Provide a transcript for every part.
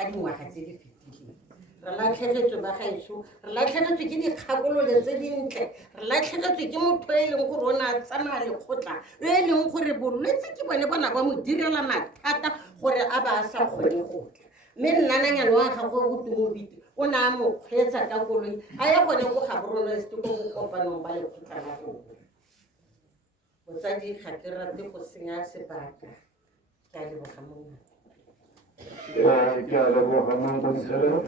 ga dingwaga tse di fetileng re latlhegetswe ba gaetsho re latlhegetswe ke dikgakololo tse dintle re latlhegetswe ke motho e leng gore o ne a tsamaya lekgotla e leng gore bolwetse ke bone bona ba mo direla mathata gore a ba a sa kgone go tla mme nnananyana wa gagwe go tumobite o ne a mo kgweetsa ka koloi a ya gone go gaboroleste ko go kopanong ba lekgotla la rona botsadi ga ke rate go senya sebaka ke a leboga monna ke a leboga mmankonsela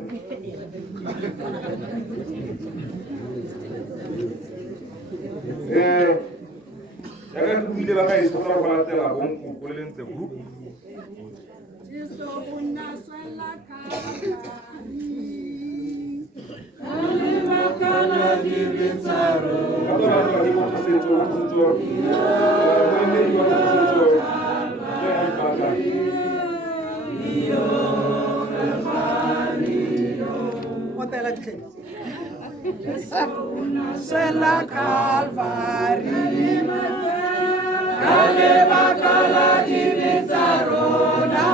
jaaka ke buile ba gaetso ga go latela bonkoko le lentse group Suela Calvary, Kaleva Kala Divitarona,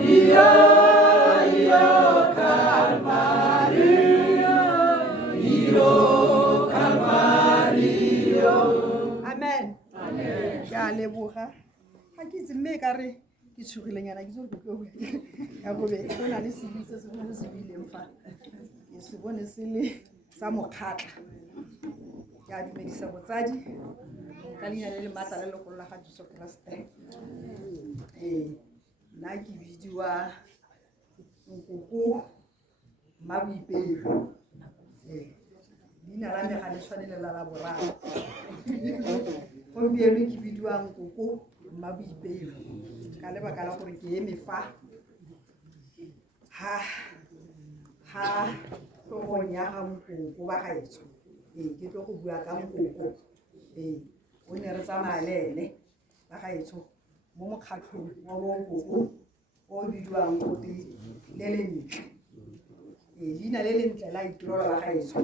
Io Calvary, Io Calvary. Amen. Amen. Ya leboga. Ha ke tsime ka re ke tshogilengana ke tso go ya go be go na le sebi se se go se bileng fa ke se bone se le sa mokgatla ke a dumedisa botsadi ka leina le matla le legolo la ga Jesu Kriste nna ke bidiwa nkoko Mabuipelo leina la me ga le tshwane le la boraro gompieno ke bidiwa nkoko Mabuipelo ka lebaka la gore ke eme fa ha tlogong ya ga Mokoko ba gaetso ke tlo go bua ka Mokoko o ne re tsamaya le ene ba gaetso mo mokgatlhong wa bonkoko o bidiwang gote le lentle leina le lentle la itirelo ba gaetso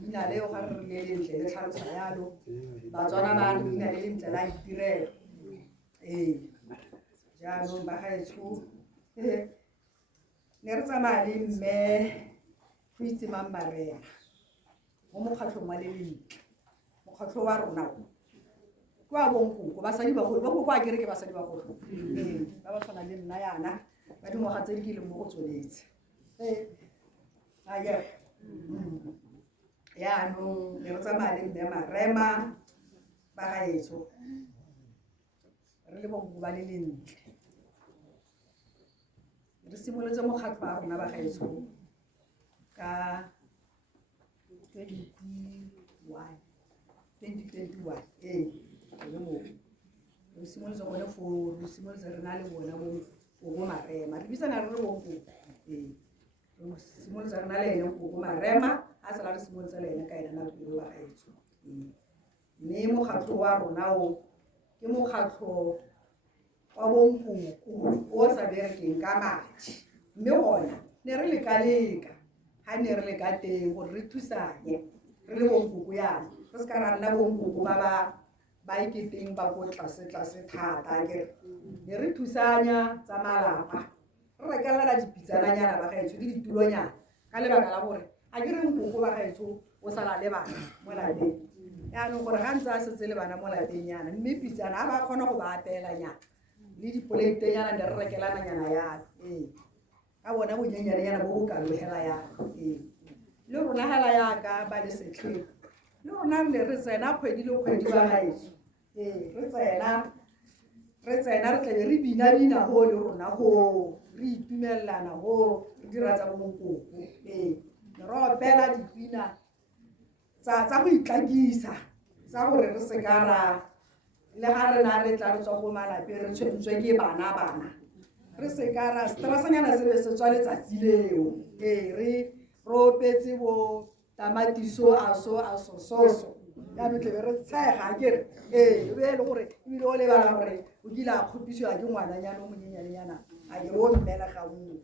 leina leo ga re re le lentle le tlhalosa yalo batswana ba re leina le lentle la itirelo jaanong ba gaetsho ne re tsamaya le mme go itse Mammarena mo mokgatlhong wa le lentle mokgatlho wa rona kwa bonkoko basadi ba go ba go kwa kere ke basadi ba go ba ba tshwana le nna yana ba dingwaga tse di ke leng mo go tsweletse yaanong ne re tsamaya le mme Marema ba gaetso re le bonkoko ba le lentle re simolotse mokgatlho wa rona ba gaetso ka 2021 re simolotse gone foo re simolotse re na le bona bo Marema re bisana re le bonkoko re simolotse re na le ene Nkoko Marema a sala re simolotse le ene ka ena nako eo ba gaetso mme mokgatlho wa rona o ke mokgatlho wa bonkoko o sa berekeng ka madi mme gona ne re leka ha ne re leka teng gore re thusanye re le bonkoko yana re se ka ra nna bonkoko ba iketeng ba go tlase thata ke ne re thusanya tsa malapa re rekelana dipitsananyana ba gaetso le ditulonyana ka lebaka la gore a ke re Nkoko ba gaetso o sala le bana mo lapeng yaanong gore ga ntse a setse le bana mo lapeng yana mme pitsana a ba kgona go ba apeelanyana le dipoleitenyana ne re rekelananyana yana ka bona bonyenyane bo go kalogela yana le rona hela yaka ba le setlheng le rona ne re tsena kgwedi le kgwedi ba gaetso re tsena re tlabe re bina ho le rona ho re itumelelana ho re dira tsa bonkoko ne re opela dipina tsa go itlakisa tsa gore re se ka ra le ga re na re tla re tswa go malapeng re tshwentswe ke bana re se ka ra strasanyana se be se tswa letsatsi leo re opetse bo tamatiso a soso ya no tle re tshega ke e be le gore ebile o lebala gore o kile a kgopisiwa ke ngwananyana o monyenyana a ke o mmela ga mo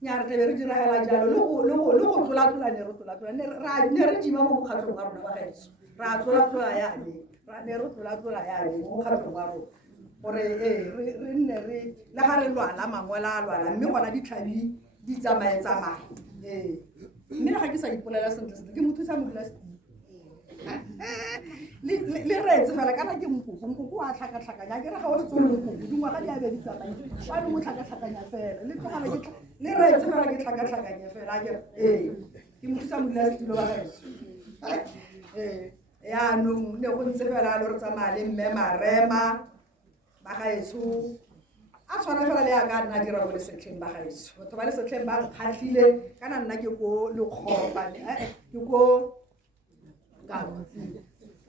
nya re tle re dira hela jalo le go tlola ne re tlola ne re jima mo mokgatlhong wa rona ba gaetso ra tlola ya ne ra ne re tlola ya ne mo mokgatlhong wa rona gore re nne re le ga re lwala mangwele a lwala mme gona ditlhabi di tsamaye-tsamaye mme le ga ke sa ipolela sentle ke motho sa modula le retse fela kana ke nkoko wa tlhakatlhakanya ke re ga o se tsole nkoko dingwaga di a be di tsamaye wa le mo tlhakatlhakanya fela le retse fela ke tlhakatlhakanya fela ke ke motho sa modula setilo ba gaetso yaanong ne go ntse fela le re tsamaya le mme Marema ba gaetso a tshwana fela le yaka nna dira mo lesetlheng ba gaetso batho ba lesetlheng ba nkgatlhile kana nna ke ko Lekgoropane ke ko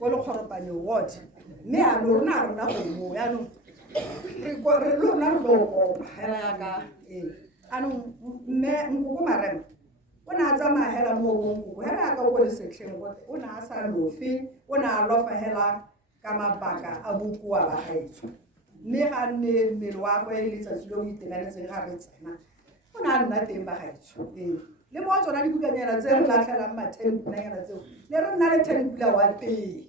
Lekgoropane ward mme yaanong rona go mo yaanong re lona re lo kopa hela yaka anong mme nkoko Marema o ne a tsamaya hela mo bonkoko hela yaka ko lesetlheng o ne a sa lofe o ne a lofa hela ka mabaka a bokoa ba gaetso mme ga nne mmele wa go letsatsi le o itekanetseng ga re tsena o ne a nna teng ba gaetso le mo tsona dibukanyana tse re latlhelang ma-10 tseo le re nna le 10 pula wa teng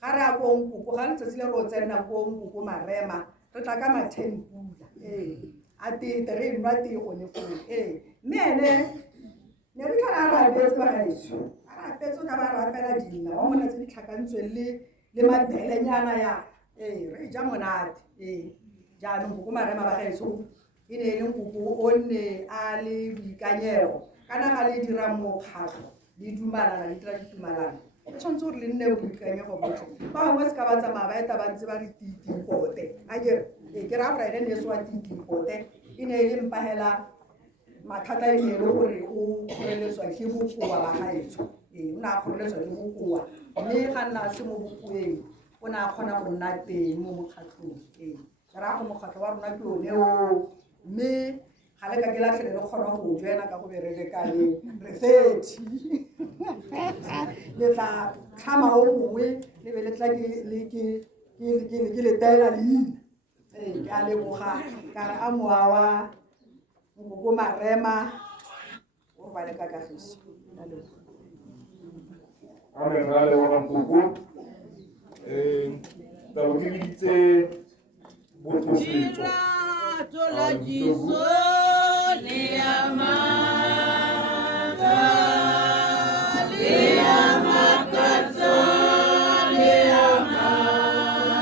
ga re a ko nkoko ga letsatsi le re o tsenna ko nkoko Marema re tla ka ma-10 pula a tete re nwa tee gone foo mme ene ne re tlhana a re apetse ba gaetso a re apetse ka ba re apela dina wa mona tse di tlhakantsweng le mabelenyana ya re ja monate jaanong nkoko Marema ba gaetso e ne e le nkoko o nne a le boikanyego kana ga le dira mokgatlho le dumalana le dira ditumalano o tshwanetse gore le nne boikanyego botlhe ba bangwe se ka ba tsamaya ba eta ba ntse ba re titipote a kere ke ra gore ene ne se wa titipote e ne e le mpagela mathata e ne e le gore o kgoreletswa ke bokoa ba gaetso o ne a kgoreletswa ke bokoa mme ga nna a se mo bokoeng o ne a kgona go nna teng mo mokgatlhong ke ra go mokgatlho wa rona ke one o mme ga le ka ke latlhele le kgona go joina ka go berekekane re 30 le tla tlhama o mongwe le be le tla ke le taela leina ke a leboga ka re a mowa wa nkoko Marema o ba le ka kagiso amen ra le wa nkoko tabo ke ditse botho setso Tola Jesus.